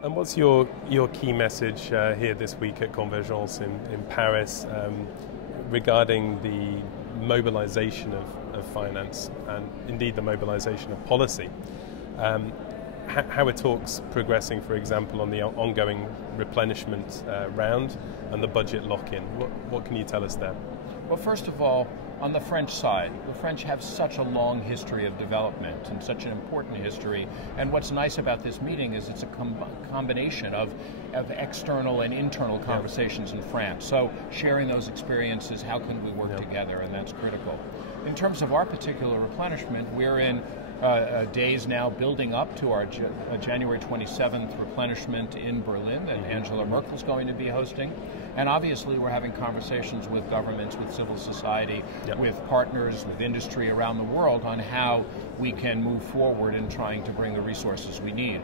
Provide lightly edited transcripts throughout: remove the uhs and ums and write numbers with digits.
And what's your key message here this week at Convergences in Paris regarding the mobilization of finance and indeed the mobilization of policy? How are talks progressing, for example, on the ongoing replenishment round and the budget lock-in? What can you tell us there? Well, first of all, on the French side, the French have such a long history of development and such an important history. And what's nice about this meeting is it's a combination of external and internal conversations in France. So sharing those experiences, how can we work together? And that's critical. In terms of our particular replenishment, we're in days now building up to our January 27th replenishment in Berlin that Angela Merkel's going to be hosting. And obviously we're having conversations with governments, with civil society, with partners, with industry around the world on how we can move forward in trying to bring the resources we need.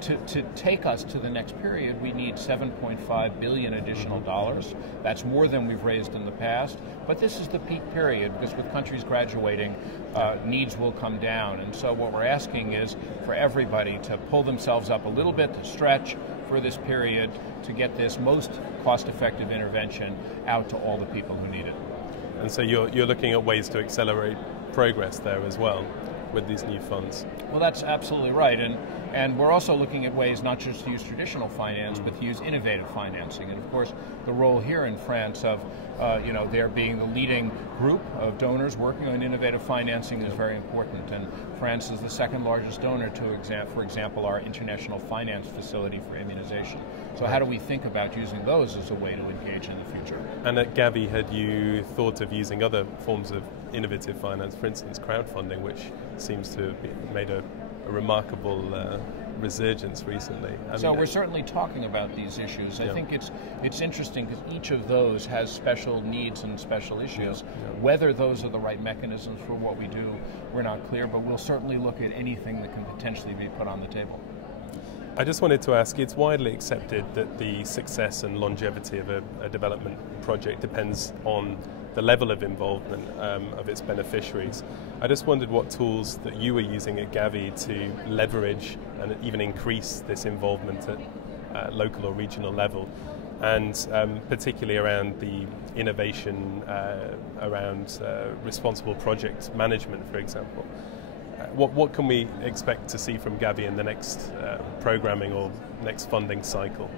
To take us to the next period, we need $7.5 billion additional dollars. That's more than we've raised in the past. But this is the peak period because with countries graduating, needs will come down. And so what we're asking is for everybody to pull themselves up a little bit, to stretch for this period, to get this most cost-effective intervention out to all the people who need it. And so you're looking at ways to accelerate progress there as well with these new funds. Well, that's absolutely right. And we're also looking at ways not just to use traditional finance, but to use innovative financing. And of course, the role here in France of there being the leading group of donors working on innovative financing is very important. And France is the second largest donor to, for example, our international finance facility for immunization. So how do we think about using those as a way to engage in the future? And at GAVI, had you thought of using other forms of innovative finance, for instance, crowdfunding, which seems to have made a remarkable resurgence recently? So we're certainly talking about these issues. I think it's interesting because each of those has special needs and special issues. Whether those are the right mechanisms for what we do, we're not clear, but we'll certainly look at anything that can potentially be put on the table. I just wanted to ask, it's widely accepted that the success and longevity of a development project depends on the level of involvement of its beneficiaries. I just wondered what tools that you were using at GAVI to leverage and even increase this involvement at local or regional level, and particularly around the innovation around responsible project management, for example. What can we expect to see from GAVI in the next programming or next funding cycle?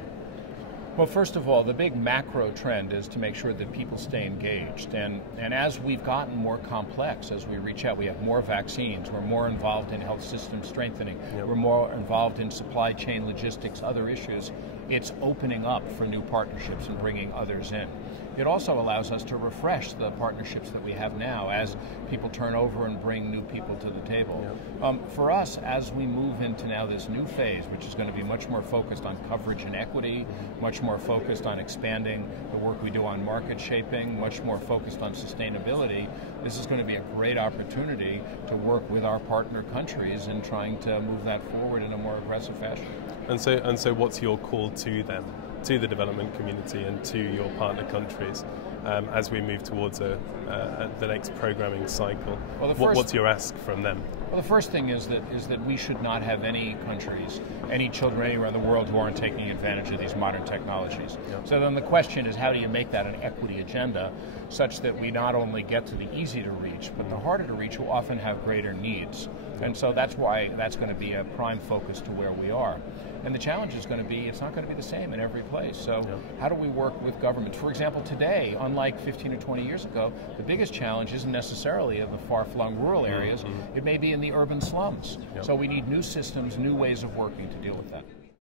Well, first of all, the big macro trend is to make sure that people stay engaged. And as we've gotten more complex, as we reach out, we have more vaccines, we're more involved in health system strengthening, we're more involved in supply chain logistics, other issues. It's opening up for new partnerships and bringing others in. It also allows us to refresh the partnerships that we have now as people turn over and bring new people to the table. For us, as we move into now this new phase, which is going to be much more focused on coverage and equity, much more focused on expanding the work we do on market shaping, much more focused on sustainability, this is going to be a great opportunity to work with our partner countries in trying to move that forward in a more aggressive fashion. And so what's your call to them, to the development community and to your partner countries as we move towards the next programming cycle? Well, what's your ask from them? Well, the first thing is that we should not have any countries, any children anywhere in the world who aren't taking advantage of these modern technologies. So then the question is, how do you make that an equity agenda such that we not only get to the easy to reach, but the harder to reach who often have greater needs? And so that's why that's going to be a prime focus to where we are. And the challenge is going to be, it's not going to be the same in every place. So how do we work with governments? For example, today, unlike 15 or 20 years ago, the biggest challenge isn't necessarily of the far-flung rural areas. It may be in the urban slums. So we need new systems, new ways of working to deal with that.